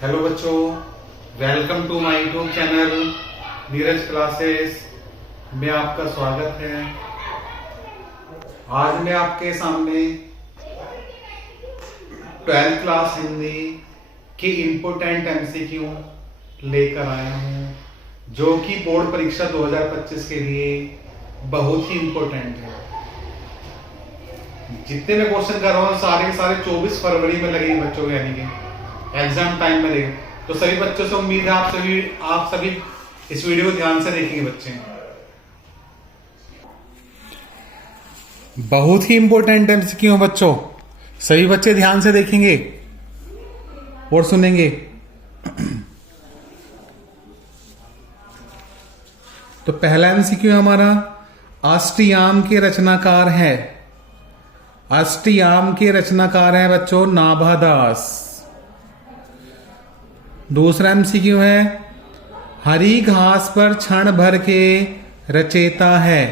Hello बच्चों, welcome to my YouTube channel Neeraj classes में आपका स्वागत है। आज मैं आपके सामने 12th क्लास हिंदी के इम्पोर्टेंट एमसीक्यू लेकर आया हूँ, जो कि बोर्ड परीक्षा 2025 के लिए बहुत ही इम्पोर्टेंट है। जितने मैं क्वेश्चन कर रहा हूँ सारे के सारे 24 फरवरी में लगेंगे बच्चों के, यानी कि एग्जाम टाइम में देखें। तो सभी बच्चों से उम्मीद है आप सभी इस वीडियो को ध्यान से देखेंगे बच्चे। बहुत ही इंपॉर्टेंट एमसीक्यू बच्चों, सभी बच्चे ध्यान से देखेंगे और सुनेंगे। तो पहला एमसीक्यू हमारा, अष्टयाम के रचनाकार है। अष्टयाम के रचनाकार है बच्चों नाभा दास। दूसरा एमसीक्यू है, हरी घास पर क्षण भर के रचेता है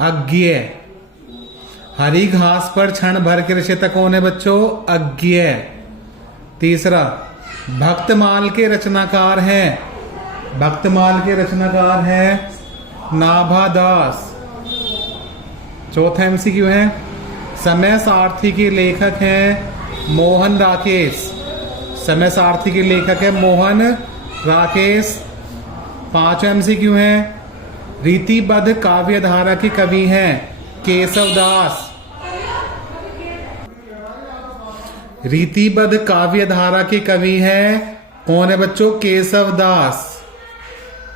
अज्ञेय। हरी घास पर क्षण भर के रचेता कौन है बच्चों? अज्ञेय। तीसरा, भक्तमाल के रचनाकार है। भक्तमाल के रचनाकार है नाभा दास। चौथा एमसीक्यू है, समय सारथी के लेखक हैं मोहन राकेश। समय सारथी के लेखक है मोहन राकेश। पांचवा एमसीक्यू है, रीतिबद्ध काव्य धारा के कवि हैं केशव दास। रीतिबद्ध काव्य धारा के कवि हैं कौन है बच्चों? केशव दास।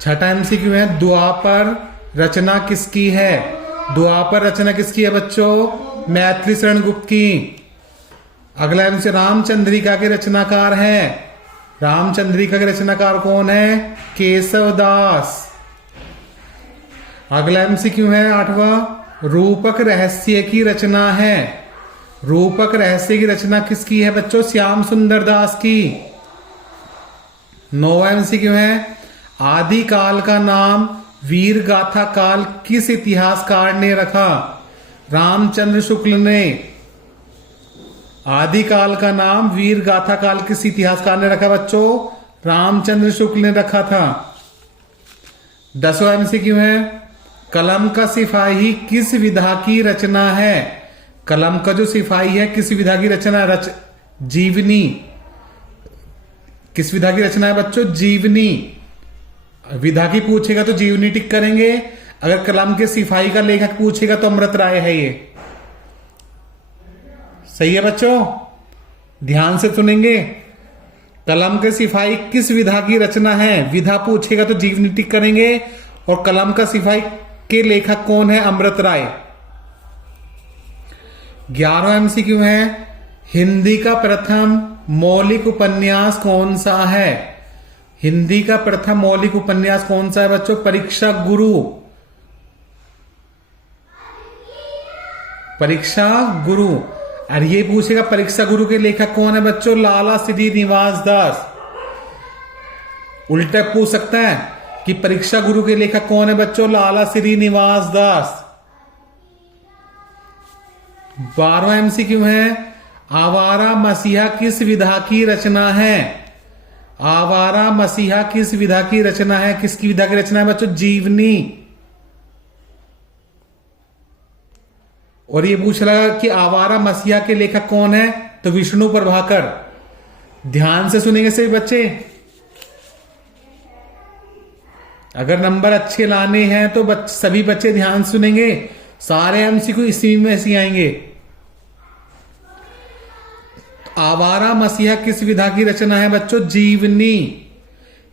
छठा एमसीक्यू है, द्वापर रचना किसकी है? द्वापर रचना किसकी है बच्चों? मैथिली शरण गुप्त की। अगला एमसी, रामचंद्रिका के रचनाकार है। रामचंद्रिका के रचनाकार कौन है? केशव दास। अगला एमसीक्यू है आठवां, रूपक रहस्य की रचना है। रूपक रहस्य की रचना किसकी है बच्चों? श्याम सुंदर दास की। नौवां एमसीक्यू है, आदिकाल का नाम वीर गाथा काल किस इतिहासकार ने रखा? रामचंद्र शुक्ल ने। आदिकाल का नाम वीर गाथा काल किस इतिहासकार ने रखा बच्चों? रामचंद्र शुक्ल ने रखा था। 10वां एमसीक्यू है, कलम का सिपाही किस विधा की रचना है? कलम का जो सिपाही है किस विधा की रचना? जीवनी। किस विधा की रचना है बच्चों? जीवनी। विधा की पूछेगा तो जीवनी टिक करेंगे। अगर कलम के सिपाही का लेखक पूछेगा तो अमृत राय है। ये सही है बच्चों, ध्यान से सुनेंगे। कलम के सिपाही किस विधा की रचना है? विधा पूछेगा तो जीवनी टिक करेंगे। और कलम का सिपाही के लेखक कौन है? अमृत राय। 11वां एमसीक्यू है, हिंदी का प्रथम मौलिक उपन्यास कौन सा है? हिंदी का प्रथम मौलिक उपन्यास कौन सा है बच्चों? परीक्षा गुरु। परीक्षा गुरु। और ये पूछेगा परीक्षा गुरु के लेखक कौन है बच्चों? लाला श्री निवास दास। उल्टा पूछ सकता है कि परीक्षा गुरु के लेखक कौन है बच्चों? लाला श्री निवास दास। 12वां एमसीक्यू है, आवारा मसीहा किस विधा की रचना है? आवारा मसीहा किस विधा की रचना है? किसकी विधा की रचना है बच्चों? जीवनी। और ये पूछ रहा कि आवारा मसीहा के लेखक कौन है? तो विष्णु प्रभाकर। ध्यान से सुनेंगे सभी बच्चे। अगर नंबर अच्छे लाने हैं तो सभी बच्चे ध्यान सुनेंगे। सारे एमसीक्यू इसी में से आएंगे। आवारा मसीहा किस विधा की रचना है बच्चों? जीवनी।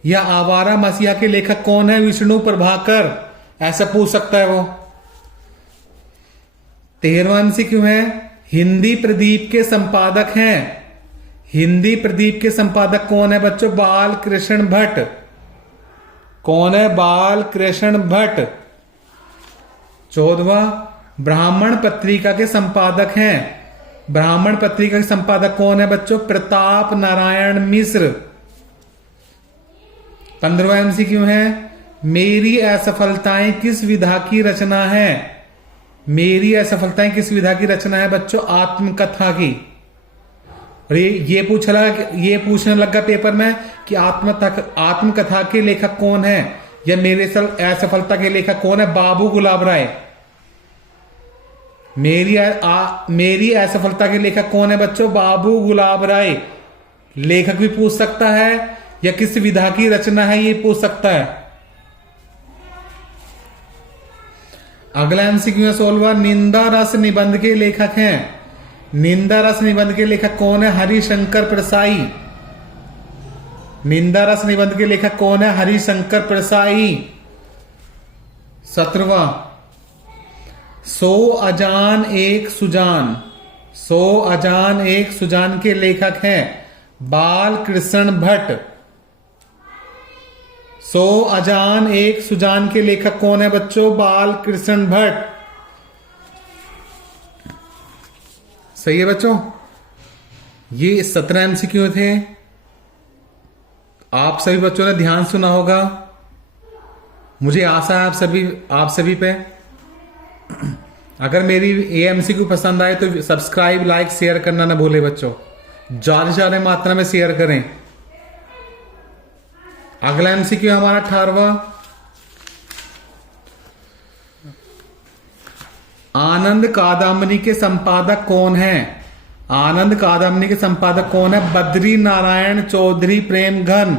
या आवारा मसीहा के लेखक कौन है? विष्णु प्रभाकर। ऐसा पूछ सकता है वो। 13वां एमसीक्यू है, हिंदी प्रदीप के संपादक हैं। हिंदी प्रदीप के संपादक कौन है बच्चों? बाल कृष्ण भट्ट। कौन है? बाल कृष्ण भट्ट। 14वां, ब्राह्मण पत्रिका के संपादक हैं। ब्राह्मण पत्रिका के संपादक कौन है बच्चों? प्रताप नारायण मिश्र। 15वां एमसीक्यू है, मेरी असफलताएं किस विधा की रचना है? मेरी असफलताएं किस विधा की रचना है बच्चों? आत्मकथा की। और ये पूछने लगा पेपर में कि आत्मकथा के लेखक कौन है या मेरे असफलता के लेखक कौन है? बाबू गुलाब राय। मेरी असफलता के लेखक कौन है बच्चों? बाबू गुलाब राय। लेखक भी पूछ सकता है या किस विधा की रचना है ये पूछ सकता है। अगला एमसीक्यू है 16वां, निंदा रस निबंध के लेखक हैं। निंदा रस निबंध के लेखक कौन है? हरिशंकर परसाई। निंदा रस निबंध के लेखक कौन है? हरिशंकर परसाई। 17वां, सो अजान एक सुजान। सो अजान एक सुजान के लेखक हैं बाल कृष्ण भट्ट। सो अजान एक सुजान के लेखक कौन है बच्चों? बाल कृष्ण भट्ट। सही है बच्चों। ये 17 एमसीक्यू थे। आप सभी बच्चों ने ध्यान सुना होगा, मुझे आशा है आप सभी पे। अगर मेरी ये एमसीक्यू पसंद आए तो सब्सक्राइब, लाइक, शेयर करना ना भूले बच्चों। ज्यादा से ज्यादा मात्रा में शेयर करें। अगला एमसीक्यू हमारा 18वां, आनंद कादम्बनी के संपादक कौन है? आनंद कादम्बनी के संपादक कौन है? बद्री नारायण चौधरी प्रेमघन।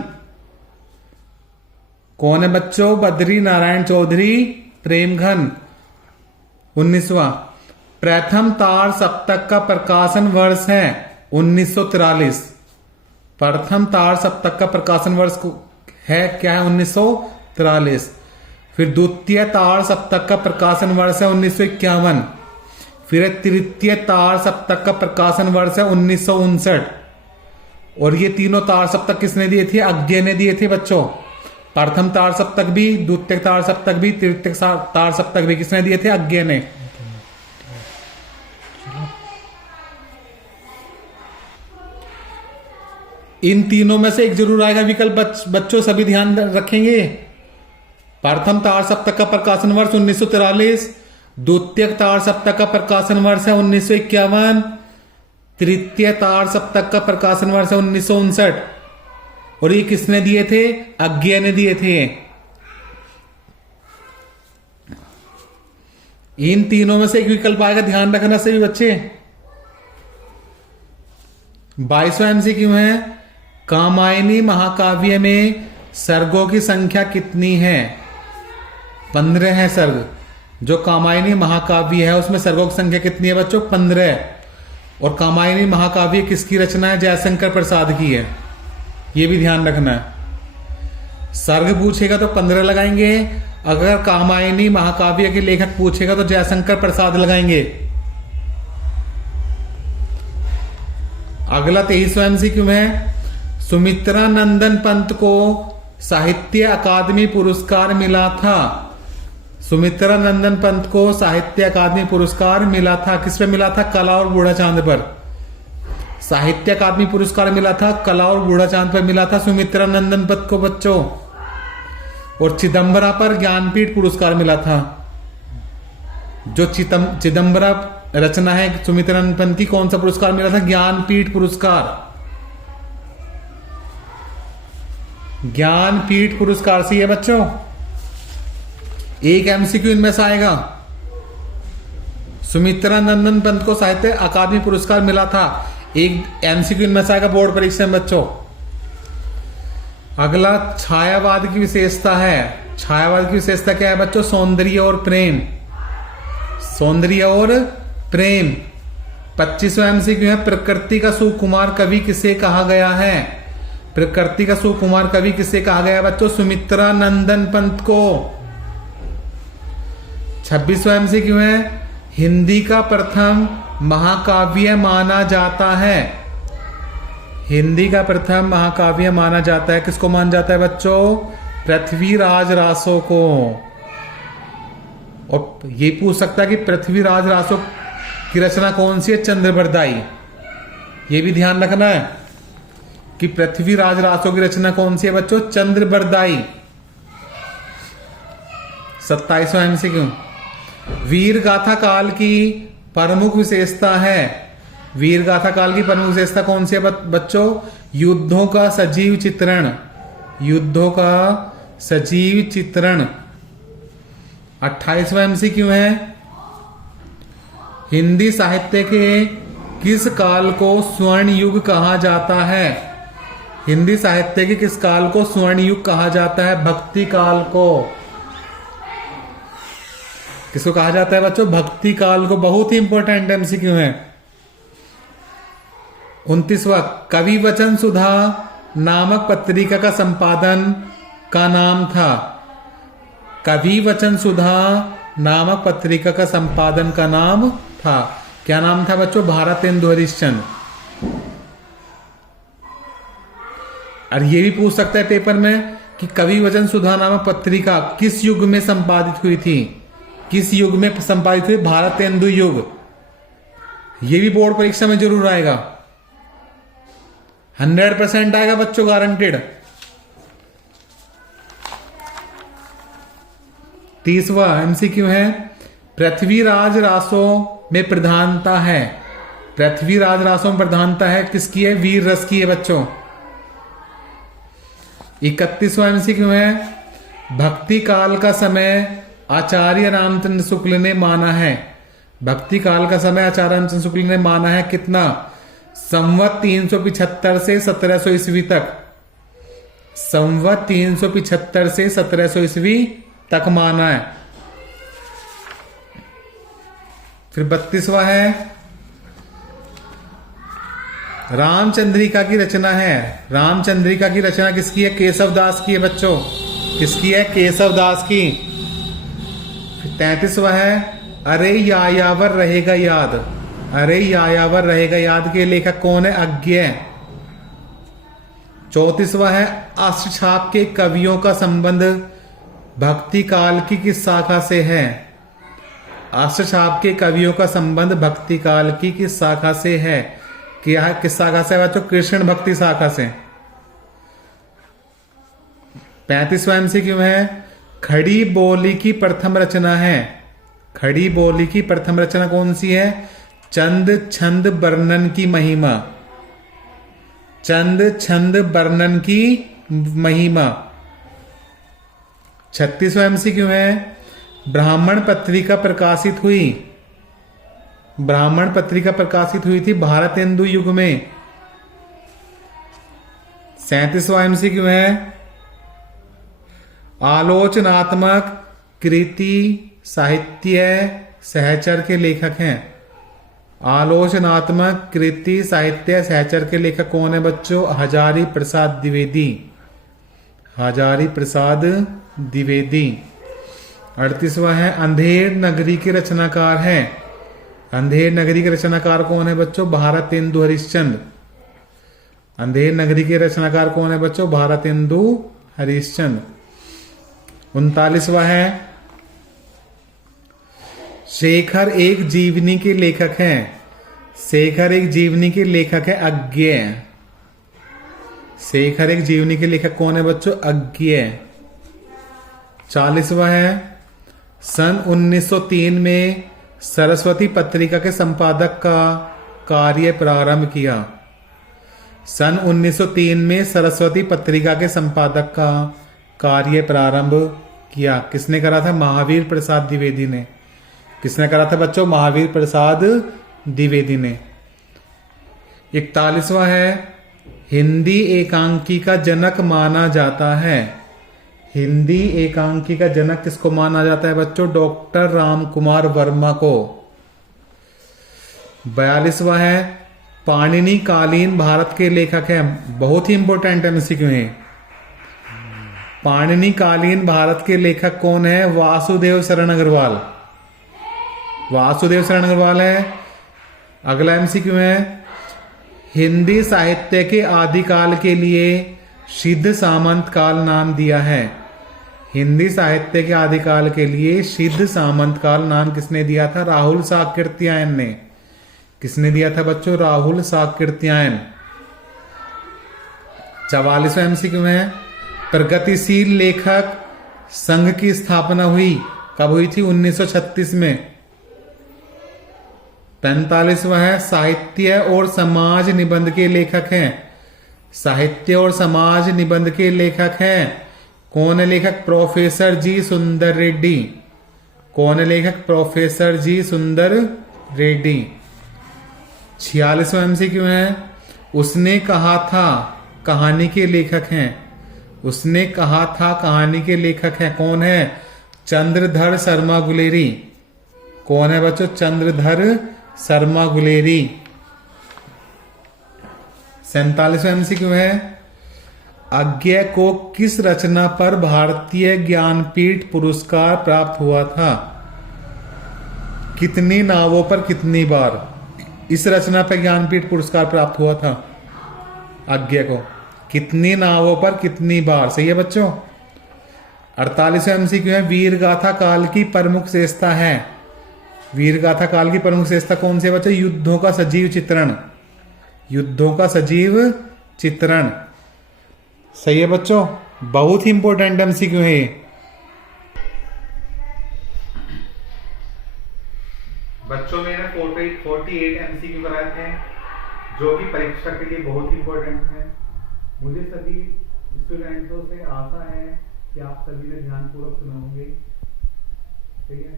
कौन है बच्चों? बद्री नारायण चौधरी प्रेमघन। 19वां, प्रथम तार सप्तक का प्रकाशन वर्ष है 1943। प्रथम तार सप्तक का प्रकाशन वर्ष है क्या है? 1943। फिर द्वितीय तार सप्तक का प्रकाशन वर्ष है 1951। फिर तृतीय तार सप्तक का प्रकाशन वर्ष है 1959। और ये तीनों तार सप्तक किसने दिए थे? अज्ञे ने दिए थे बच्चों। प्रथम तार सप्तक भी, द्वितीय तार सप्तक भी, तृतीय तार सप्तक भी किसने दिए थे? अज्ञे ने। इन तीनों में से एक जरूर आएगा विकल्प बच्चों, सभी ध्यान रखेंगे। प्रथम तार सप्तक का प्रकाशन वर्ष 1943, द्वितीय तार सप्तक का प्रकाशन वर्ष है 1951, तृतीय तार सप्तक का प्रकाशन वर्ष है 1959। और ये किसने दिए थे? अज्ञे ने दिए थे। इन तीनों में से एक विकल्प आएगा, ध्यान रखना सभी बच्चे। 22वां एमसीक्यू है, कामायनी महाकाव्य में सर्गों की संख्या कितनी है? 15 है सर्ग। जो कामायनी महाकाव्य है उसमें सर्गों की संख्या कितनी है बच्चों? 15। और कामायनी महाकाव्य किसकी रचना है? जयशंकर प्रसाद की है। यह भी ध्यान रखना है। सर्ग पूछेगा तो 15 लगाएंगे, अगर कामायनी महाकाव्य के लेखक पूछेगा तो जयशंकर प्रसाद लगाएंगे। अगला 23वां एमसीक्यू में, सुमित्रा नंदन पंत को साहित्य अकादमी पुरस्कार मिला था। सुमित्रा नंदन पंत को साहित्य अकादमी पुरस्कार मिला था। किस पे मिला था? कला और बूढ़ा चांद पर। साहित्य अकादमी पुरस्कार मिला था कला और बूढ़ा चांद पर मिला था सुमित्रा नंदन पंत को बच्चों। और चिदंबरा पर ज्ञानपीठ पुरस्कार मिला था। जो चिदंबरा रचना है सुमित्रा नंदन पंत की, कौन सा पुरस्कार मिला था? ज्ञानपीठ पुरस्कार। ज्ञानपीठ पुरस्कार से है बच्चों। एक एमसीक्यू इनमें से आएगा। सुमित्रा नंदन पंत को साहित्य अकादमी पुरस्कार मिला था, एक एमसीक्यू इनमें से आएगा बोर्ड परीक्षा में बच्चों। अगला छायावाद की विशेषता है। छायावाद की विशेषता क्या है बच्चों? सौंदर्य और प्रेम। सौंदर्य और प्रेम। 25वां एमसीक्यू है, प्रकृति का सुकुमार कवि किसे कहा गया है? प्रकृति का सुकुमार कवि किसे कहा गया बच्चों? सुमित्रा नंदन पंत को। 26वां एमसीक्यू है, हिंदी का प्रथम महाकाव्य माना जाता है। हिंदी का प्रथम महाकाव्य माना जाता है, किसको माना जाता है बच्चों? पृथ्वीराज रासो को। और ये पूछ सकता है कि पृथ्वीराज रासो की रचना कौन सी है? चंद्रबरदाई। ये भी ध्यान रखना है कि पृथ्वीराज रासो की रचना कौन सी है बच्चों? चंद्रबरदाई। 27वां एमसीक्यू, वीर गाथा काल की प्रमुख विशेषता है। वीर गाथा काल की प्रमुख विशेषता कौन सी है बच्चों? युद्धों का सजीव चित्रण, युद्धों का सजीव चित्रण। 28वां MCQ है, हिंदी साहित्य के किस काल को स्वर्ण युग कहा जाता है? हिंदी साहित्य के किस काल को स्वर्ण युग कहा जाता है? भक्ति काल को। किसको कहा जाता है बच्चों? भक्ति काल को। बहुत ही इंपॉर्टेंट MCQ है। 29वां, कवि वचन सुधा नामक पत्रिका का संपादन का नाम था? कवि वचन सुधा नामक पत्रिका का संपादन का नाम था, क्या नाम था बच्चों? भारतेंदु हरिश्चंद्र। और ये भी पूछ सकता है पेपर में कि कवि वचन सुधा नामक पत्रिका किस युग में संपादित हुई थी? किस युग में संपादित हुई? भारतेंदु युग। ये भी बोर्ड परीक्षा में जरूर आएगा, 100% आएगा बच्चों, गारंटेड। 30वां MCQ है, पृथ्वीराज रासों में प्रधानता है? पृथ्वीराज रासों में प्रधानता है किसकी है? वीर रस की है बच्चों। 31वां MCQ है, भक्ति काल का समय आचार्य रामचंद्र शुक्ल ने माना है? भक्ति काल का समय आचार्य रामचंद्र शुक्ल ने माना है कितना? संवत 375 से 1700 ईस्वी तक। संवत 375 से 1700 ईस्वी तक माना है। फिर 32वां है, रामचंद्रिका की रचना है। रामचंद्रिका की रचना किसकी है? केशव दास की है बच्चों। किसकी है? केशव दास की। 33वां है, अरे यायावर रहेगा याद। अरे यायावर रहेगा याद के लेखक कौन है? अज्ञेय। 34वां है, अष्टछाप के कवियों का संबंध भक्ति काल की किस शाखा से है? अष्टछाप के कवियों का संबंध भक्ति काल की किस शाखा से है? क्या है? किस शाखा से है बच्चों? कृष्ण भक्ति शाखा से। 35वां MCQ है, खड़ी बोली की प्रथम रचना है? खड़ी बोली की प्रथम रचना कौन सी है? चंद छंद वर्णन की महिमा। चंद छंद वर्णन की महिमा। 36वां MCQ है, ब्राह्मण पत्रिका प्रकाशित हुई? ब्राह्मण पत्रिका प्रकाशित हुई थी भारतेंदु युग में। 37वां MCQ है, आलोचनात्मक कृति साहित्य सहचर के लेखक हैं? आलोचनात्मक कृति साहित्य सहचर के लेखक कौन है बच्चों? हजारी प्रसाद द्विवेदी। हजारी प्रसाद द्विवेदी। 38वां है, अंधेर नगरी के रचनाकार हैं? अंधेर नगरी के रचनाकार कौन है बच्चों? भारतेंदु हरिश्चंद्र। अंधेर नगरी के रचनाकार कौन है बच्चों? भारतेंदु हरिश्चंद्र। 39वां है, शेखर एक जीवनी के लेखक हैं? शेखर एक जीवनी के लेखक है अज्ञेय। शेखर एक जीवनी के लेखक कौन है बच्चों? अज्ञेय। 40वां है, सन 1903 में सरस्वती पत्रिका के संपादक का कार्य प्रारंभ किया? सन 1903 में सरस्वती पत्रिका के संपादक का कार्य प्रारंभ किया? किसने करा था? महावीर प्रसाद द्विवेदी ने। किसने करा था बच्चों? महावीर प्रसाद द्विवेदी ने। 41वां है, हिंदी एकांकी का जनक माना जाता है? हिंदी एकांकी का जनक किसको माना जाता है बच्चों? डॉक्टर राम कुमार वर्मा को। 42वां है, पाणिनि कालीन भारत के लेखक हैं? बहुत ही इंपॉर्टेंट MCQ है। पाणिनि कालीन भारत के लेखक कौन है? वासुदेव शरण अग्रवाल। वासुदेव शरण अग्रवाल है। अगला MCQ है, हिंदी साहित्य के आदिकाल के लिए सिद्ध सामंत काल नाम दिया है? हिंदी साहित्य के आदिकाल के लिए सिद्ध सामंत काल नाम किसने दिया था? राहुल साकृत्यायन ने। किसने दिया था बच्चों? राहुल साकृत्यायन। 44वां MCQ है, प्रगतिशील लेखक संघ की स्थापना हुई? कब हुई थी? 1936 में। 45वां है साहित्य और समाज निबंध के लेखक हैं। साहित्य और समाज निबंध के लेखक हैं। कौन है लेखक? प्रोफेसर जी सुंदर रेड्डी। कौन है लेखक? प्रोफेसर जी सुंदर रेड्डी। 46वां एमसीक्यू है उसने कहा था कहानी के लेखक हैं। उसने कहा था कहानी के लेखक हैं। कौन है? चंद्रधर शर्मा गुलेरी। कौन है बच्चों? चंद्रधर शर्मा गुलेरी। 47वां एमसीक्यू है अज्ञे को किस रचना पर भारतीय ज्ञानपीठ पुरस्कार प्राप्त हुआ था? कितनी नावों पर कितनी बार इस रचना पर ज्ञानपीठ पुरस्कार प्राप्त हुआ था? अज्ञे को कितनी नावों पर कितनी बार? सही है बच्चों। 48वां एमसीक्यू है वीर गाथा काल की प्रमुख विशेषता है। वीर गाथा काल की प्रमुख विशेषता कौन सी है बच्चों? युद्धों का सजीव चित्रण। युद्धों का सजीव चित्रण। सही है बच्चों, बहुत ही इंपॉर्टेंट एमसीक्यू है ये। बच्चों मैंने 48 एमसीक्यू कराए थे जो कि परीक्षा के लिए बहुत इंपॉर्टेंट है। मुझे सभी स्टूडेंट्सों से आशा है कि आप सभी ने ध्यानपूर्वक सुने होंगे। ठीक है,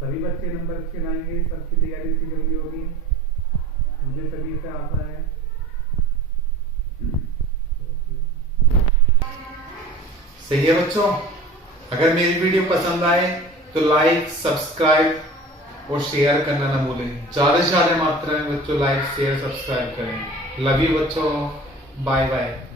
सभी बच्चे नंबर अच्छे लाएंगे, सबकी तैयारी अच्छी जल्दी होगी, मुझे सभी से आशा है। सही है बच्चों, अगर मेरी वीडियो पसंद आए तो लाइक, सब्सक्राइब और शेयर करना ना भूलें। ज्यादा से ज्यादा मात्रा में बच्चों लाइक, शेयर, सब्सक्राइब करें। लव यू बच्चों, बाय बाय।